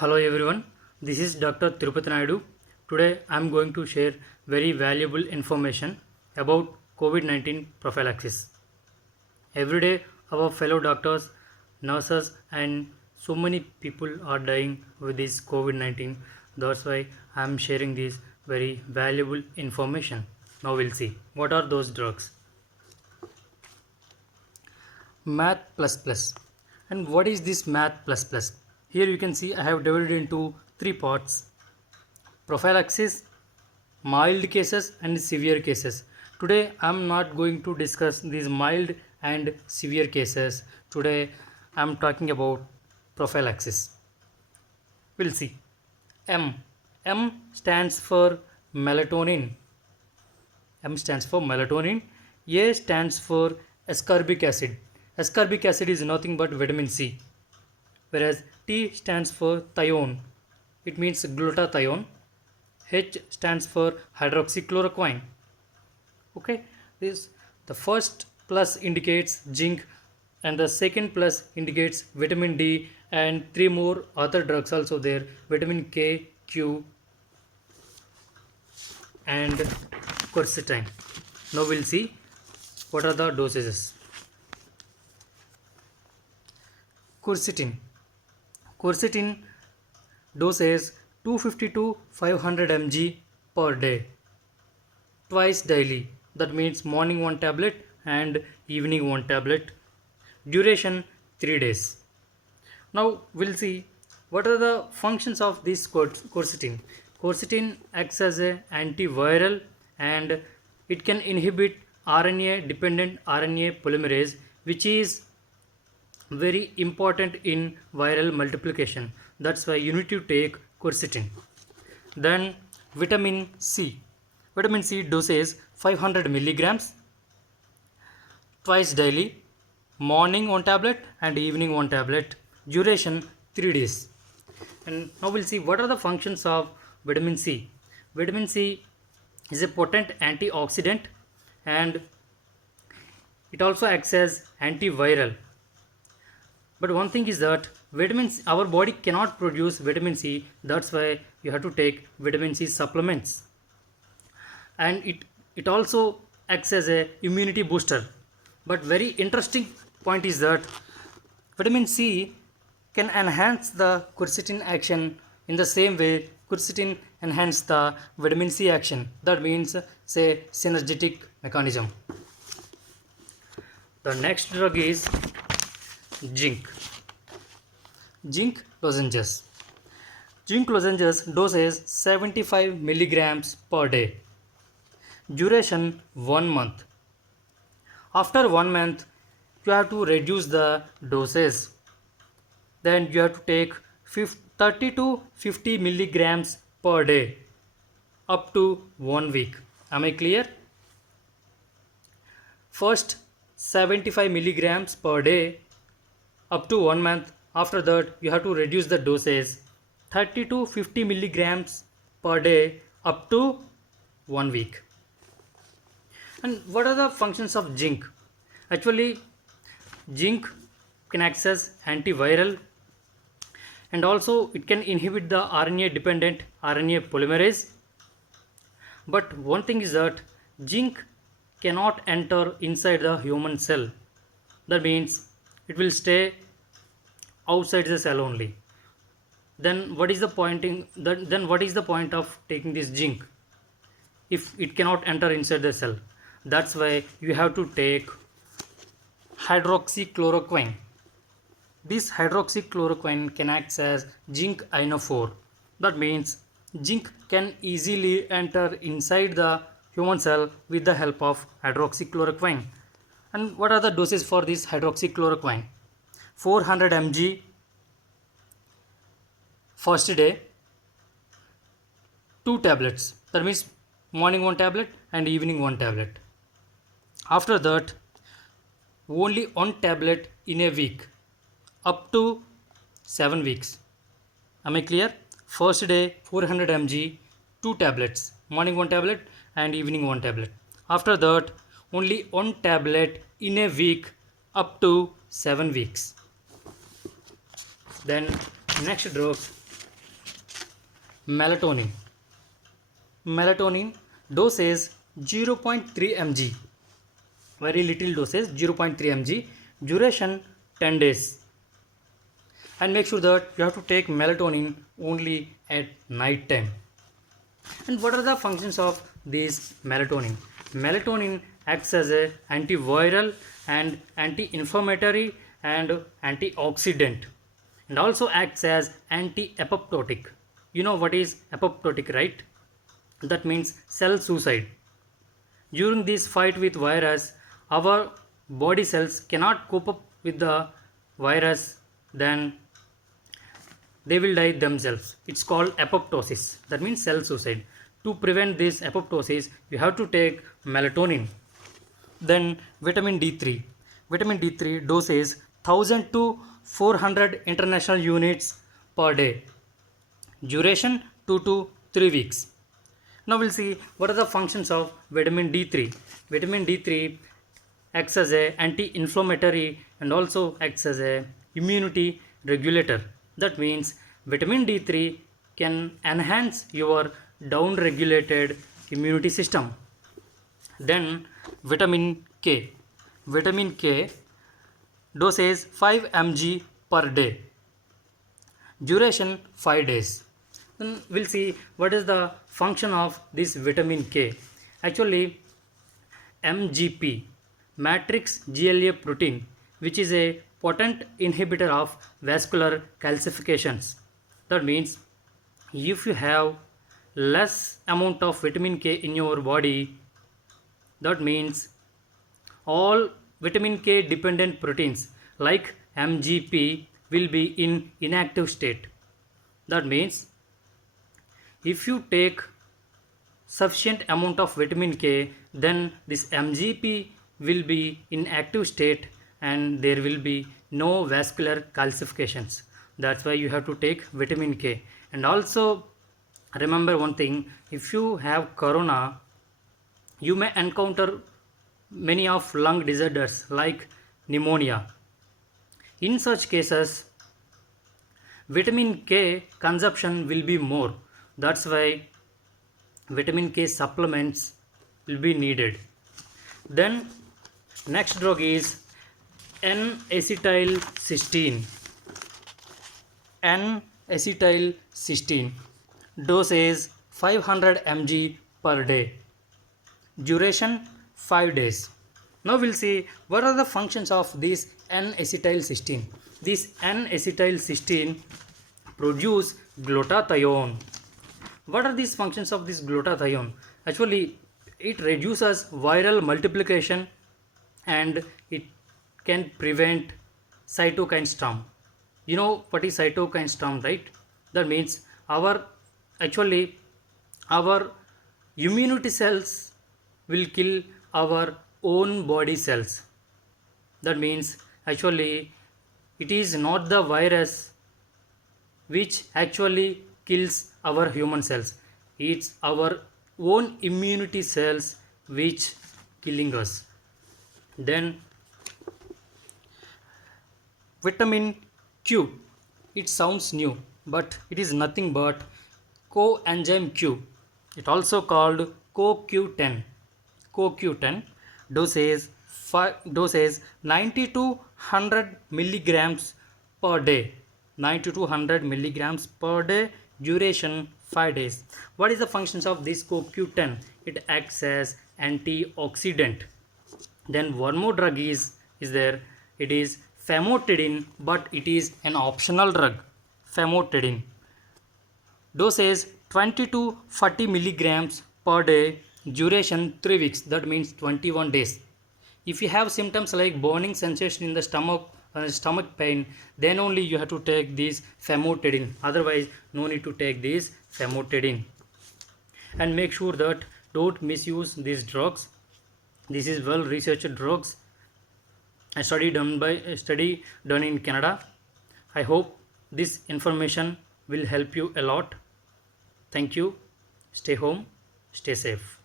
Hello everyone, this is Dr. Tirupati Naidu. Today I am going to share very valuable information about COVID-19 prophylaxis. Every day our fellow doctors, nurses and so many people are dying with this COVID-19. That's why I am sharing this very valuable information. Now we'll see what are those drugs. Math plus plus. And what is this math plus plus? Here you can see I have divided into three parts: prophylaxis, mild cases and severe cases. Today I am not going to discuss these mild and severe cases. Today I am talking about prophylaxis. We'll see. M. M stands for melatonin. M stands for melatonin. A stands for ascorbic acid. Ascorbic acid is nothing but vitamin C. Whereas T stands for thione. It means glutathione. H stands for hydroxychloroquine. Okay, the first plus indicates zinc and the second plus indicates vitamin D and three more other drugs also there: vitamin K, Q and quercetin. Now we'll see what are the dosages. Quercetin. Quercetin dose is 250 to 500 mg per day, twice daily. That means morning one tablet and evening one tablet. Duration 3 days. Now we'll see what are the functions of this quercetin. Quercetin acts as an antiviral and it can inhibit RNA dependent RNA polymerase, which is very important in viral multiplication. That's why you need to take quercetin. Then vitamin C. Vitamin C dose is 500 milligrams twice daily, morning one tablet and evening one tablet. Duration 3 days. And now we'll see what are the functions of vitamin C. Vitamin C is a potent antioxidant and it also acts as antiviral. But one thing is that our body cannot produce vitamin C. That's why you have to take vitamin C supplements. And it also acts as a immunity booster. But very interesting point is that vitamin C can enhance the quercetin action in the same way quercetin enhance the vitamin C action. That means say synergetic mechanism. The next drug is zinc. Zinc lozenges. Zinc lozenges dose is 75 milligrams per day. Duration 1 month. After 1 month, you have to reduce the doses. Then you have to take 30 to 50 milligrams per day up to 1 week. Am I clear? First 75 milligrams per day up to 1 month. After that you have to reduce the doses 30 to 50 milligrams per day up to 1 week. And what are the functions of zinc? Actually, zinc can act as antiviral and also it can inhibit the RNA dependent RNA polymerase. But one thing is that zinc cannot enter inside the human cell. That means it will stay outside the cell only. Then what is the point of taking this zinc if it cannot enter inside the cell? That's why you have to take hydroxychloroquine. This hydroxychloroquine can act as zinc ionophore. That means zinc can easily enter inside the human cell with the help of hydroxychloroquine. And what are the doses for this hydroxychloroquine? 400 mg first day, 2 tablets. That means morning 1 tablet and evening 1 tablet. After that, only 1 tablet in a week up to 7 weeks. Am I clear? First day 400 mg, 2 tablets, morning 1 tablet and evening 1 tablet. After that, only 1 tablet in a week up to 7 weeks. Then next drug Melatonin. Melatonin dosage 0.3 mg. Very little dosage, 0.3 mg. Duration 10 days. And make sure that you have to take melatonin only at night time. And what are the functions of this melatonin? Melatonin acts as a antiviral and anti-inflammatory and antioxidant, and also acts as anti-apoptotic. You know what is apoptotic, right? That means cell suicide. During this fight with virus, our body cells cannot cope up with the virus, then they will die themselves. It's called apoptosis. That means cell suicide. To prevent this apoptosis, you have to take melatonin. Then vitamin D3. Vitamin D3 dose is 1000 to 400 international units per day. Duration 2 to 3 weeks. Now we'll see what are the functions of vitamin D3. Vitamin D3 acts as a anti-inflammatory and also acts as a immunity regulator. That means vitamin D3 can enhance your down-regulated immunity system. Then vitamin K. Vitamin K dose is 5 mg per day. Duration 5 days. Then we'll see what is the function of this vitamin K. Actually, MGP, matrix GLA protein, which is a potent inhibitor of vascular calcifications. That means if you have less amount of vitamin K in your body, that means all vitamin K dependent proteins like MGP will be in inactive state. That means if you take sufficient amount of vitamin K, then this MGP will be in active state and there will be no vascular calcifications. That's why you have to take vitamin K. And also remember one thing, if you have corona, you may encounter many of lung disorders like pneumonia. In such cases, vitamin K consumption will be more. That's why vitamin K supplements will be needed. Then next drug is N-acetylcysteine. N-acetylcysteine dose is 500 mg per day. Duration 5 days. Now we'll see what are the functions of this N-acetylcysteine. This N-acetylcysteine produce glutathione. What are these functions of this glutathione? Actually, it reduces viral multiplication and it can prevent cytokine storm. You know what is cytokine storm, right? That means our immunity cells will kill our own body cells. That means actually it is not the virus which actually kills our human cells. It's our own immunity cells which killing us. Then vitamin Q. It sounds new, but it is nothing but coenzyme Q. It also called CoQ10. CoQ10 dose is 90 to 100 milligrams per day. 90 to 100 milligrams per day. Duration 5 days. What is the functions of this CoQ10? It acts as antioxidant. Then one more drug is there. It is famotidine, but it is an optional drug. Famotidine dose is 20 to 40 milligrams per day. Duration 3 weeks. That means 21 days. If you have symptoms like burning sensation in the stomach, stomach pain, then only you have to take this famotidine. Otherwise, no need to take this famotidine. And make sure that don't misuse these drugs. This is well researched drugs. A study done in Canada. I hope this information will help you a lot. Thank you. Stay home. Stay safe.